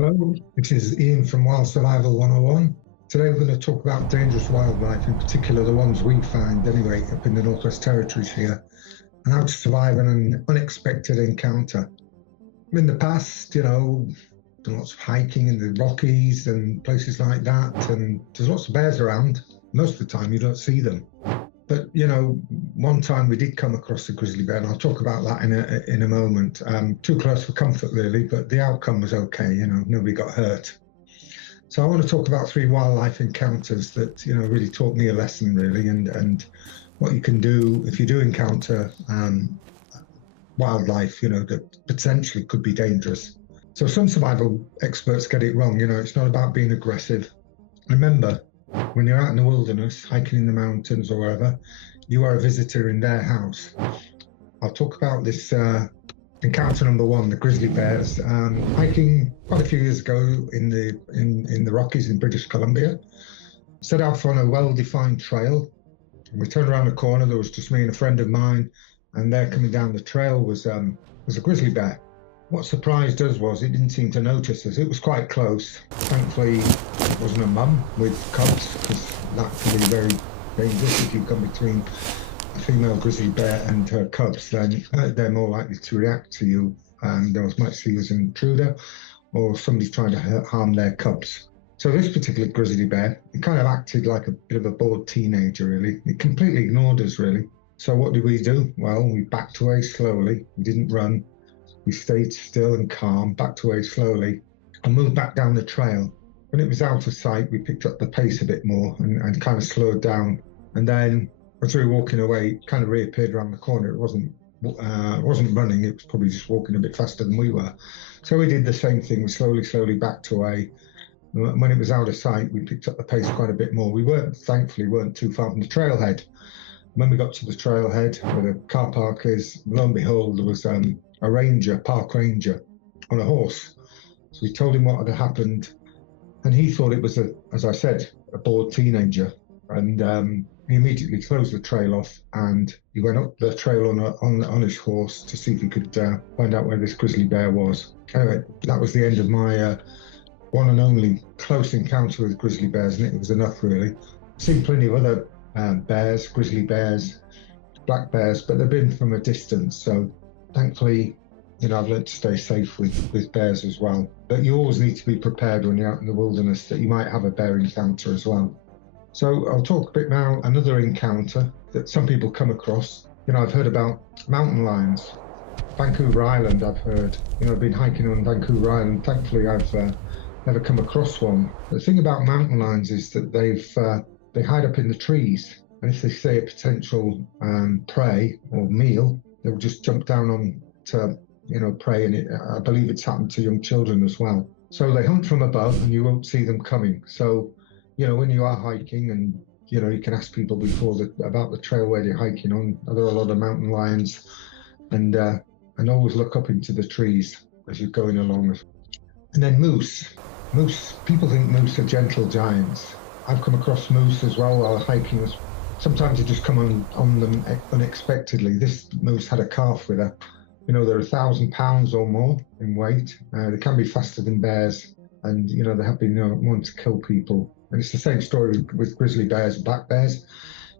Hello, this is Ian from Wild Survival 101. Today we're going to talk about dangerous wildlife, in particular the ones we find anyway up in the Northwest Territories here, and how to survive an unexpected encounter. In the past, done lots of hiking in the Rockies and places like that, and there's lots of bears around. Most of the time you don't see them. But, one time we did come across a grizzly bear, and I'll talk about that in a moment. Too close for comfort, really, but the outcome was okay, nobody got hurt. So I want to talk about 3 wildlife encounters that, really taught me a lesson, really, and what you can do if you do encounter wildlife, that potentially could be dangerous. So some survival experts get it wrong, it's not about being aggressive. Remember, when you're out in the wilderness, hiking in the mountains or wherever, you are a visitor in their house. I'll talk about this encounter number 1, the grizzly bears. Hiking quite a few years ago in the Rockies in British Columbia. Set off on a well-defined trail. We turned around the corner. There was just me and a friend of mine, and there coming down the trail was a grizzly bear. What surprised us was it didn't seem to notice us. It was quite close. Thankfully, it wasn't a mum with cubs, because that can be very dangerous if you come between a female grizzly bear and her cubs. Then they're more likely to react to you, and they might see you as an intruder or somebody's trying to harm their cubs. So this particular grizzly bear, it kind of acted like a bit of a bored teenager, really. It completely ignored us, really. So what did we do? Well, we backed away slowly. We didn't run. We stayed still and calm, backed away slowly, and moved back down the trail. When it was out of sight, we picked up the pace a bit more and kind of slowed down. And then, as we were walking away, it kind of reappeared around the corner. It wasn't running. It was probably just walking a bit faster than we were. So we did the same thing. We slowly backed away. When it was out of sight, we picked up the pace quite a bit more. We thankfully weren't too far from the trailhead. When we got to the trailhead where the car park is, lo and behold, there was a park ranger on a horse. So we told him what had happened, and he thought it was, as I said, a bored teenager. And he immediately closed the trail off, and he went up the trail on his horse to see if he could find out where this grizzly bear was. Anyway, that was the end of my one and only close encounter with grizzly bears, and it was enough, really. I've seen plenty of other bears, grizzly bears, black bears, but they've been from a distance. So thankfully, I've learned to stay safe with bears as well. But you always need to be prepared when you're out in the wilderness that you might have a bear encounter as well. So I'll talk a bit now, another encounter that some people come across. I've heard about mountain lions. Vancouver Island, I've heard. I've been hiking on Vancouver Island. Thankfully, I've never come across one. The thing about mountain lions is that they hide up in the trees. And if they see a potential prey or meal, they'll just jump down on to prey, and I believe it's happened to young children as well. So they hunt from above, and you won't see them coming. So when you are hiking, and you can ask people about the trail where you're hiking on. Are there a lot of mountain lions? And always look up into the trees as you're going along. And then moose. People think moose are gentle giants. I've come across moose as well while hiking. Sometimes they just come on them unexpectedly. This moose had a calf with her. They're 1,000 pounds or more in weight. They can be faster than bears, and they have been known to kill people. And it's the same story with grizzly bears and black bears.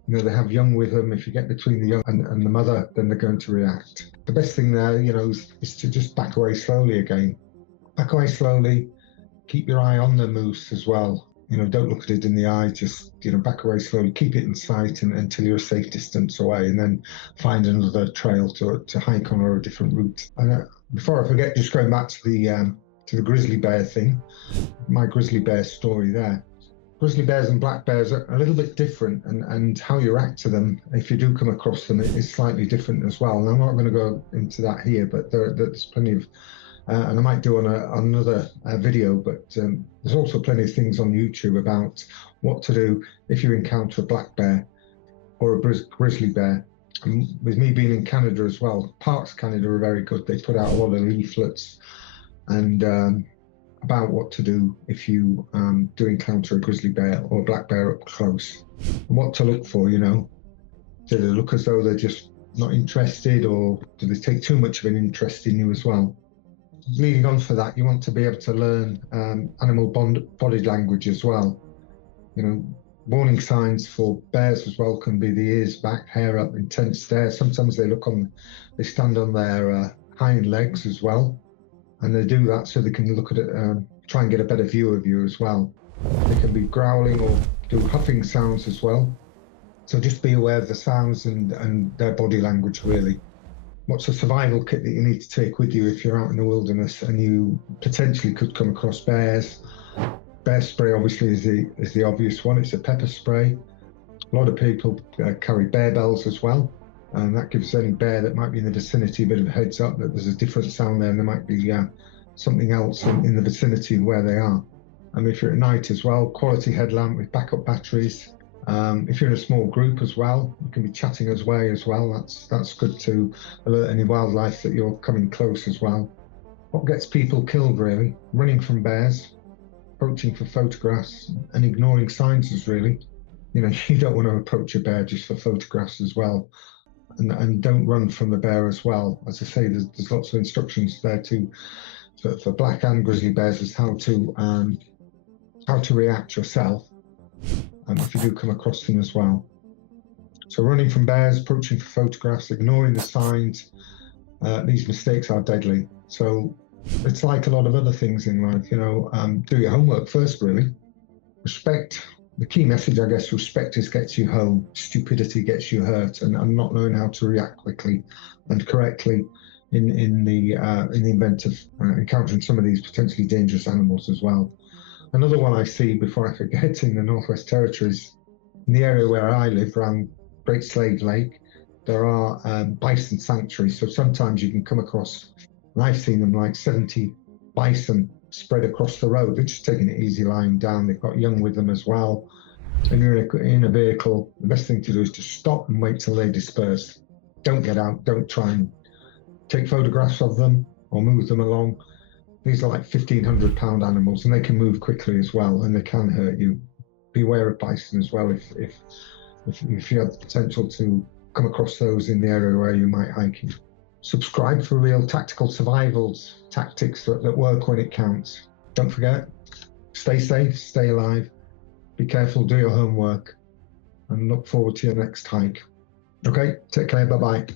They have young with them. If you get between the young and the mother, then they're going to react. The best thing there, is to just back away slowly again. Back away slowly. Keep your eye on the moose as well. Don't look at it in the eye, just, back away slowly, keep it in sight until you're a safe distance away, and then find another trail to hike on or a different route. And before I forget, just going back to the grizzly bear thing, my grizzly bear story there. Grizzly bears and black bears are a little bit different, and how you react to them, if you do come across them, is slightly different as well. And I'm not going to go into that here, but there's plenty of and I might do on another video, but there's also plenty of things on YouTube about what to do if you encounter a black bear or a grizzly bear. And with me being in Canada as well, Parks Canada are very good. They put out a lot of leaflets and about what to do if you do encounter a grizzly bear or a black bear up close, and what to look for. Do they look as though they're just not interested, or do they take too much of an interest in you as well? leading on for that, you want to be able to learn animal body language as well. You know, warning signs for bears as well can be the ears back, hair up, intense stare. Sometimes they stand on their hind legs as well, and they do that so they can look at it, try and get a better view of you as well. They can be growling or do huffing sounds as well. So just be aware of the sounds and their body language, really. What's a survival kit that you need to take with you if you're out in the wilderness and you potentially could come across bears? Bear spray obviously is the obvious one. It's a pepper spray. A lot of people carry bear bells as well, and that gives any bear that might be in the vicinity a bit of a heads up that there's a different sound there and there might be something else in the vicinity of where they are. And if you're at night as well, quality headlamp with backup batteries. If you're in a small group as well, you can be chatting as well. That's good to alert any wildlife that you're coming close as well. What gets people killed, really? Running from bears, approaching for photographs, and ignoring signs is really. You know, you don't want to approach a bear just for photographs as well. And don't run from the bear as well. As I say, there's lots of instructions there for black and grizzly bears as how to react yourself if you do come across them as well. So running from bears, approaching for photographs, ignoring the signs, these mistakes are deadly. So it's like a lot of other things in life, you know, do your homework first, really. Respect, the key message, I guess, respect gets you home, stupidity gets you hurt, and not knowing how to react quickly and correctly in the event of encountering some of these potentially dangerous animals as well. Another one I see before I forget in the Northwest Territories, in the area where I live, around Great Slave Lake, there are bison sanctuaries. So sometimes you can come across, and I've seen them, like 70 bison spread across the road. They're just taking it easy lying down. They've got young with them as well. And you're in a vehicle, the best thing to do is to stop and wait till they disperse. Don't get out, don't try and take photographs of them or move them along. These are like 1,500-pound animals, and they can move quickly as well, and they can hurt you. Beware of bison as well if you have the potential to come across those in the area where you might hiking. Subscribe for real tactical survivals tactics that work when it counts. Don't forget, stay safe, stay alive, be careful, do your homework, and look forward to your next hike. Okay, take care, bye-bye.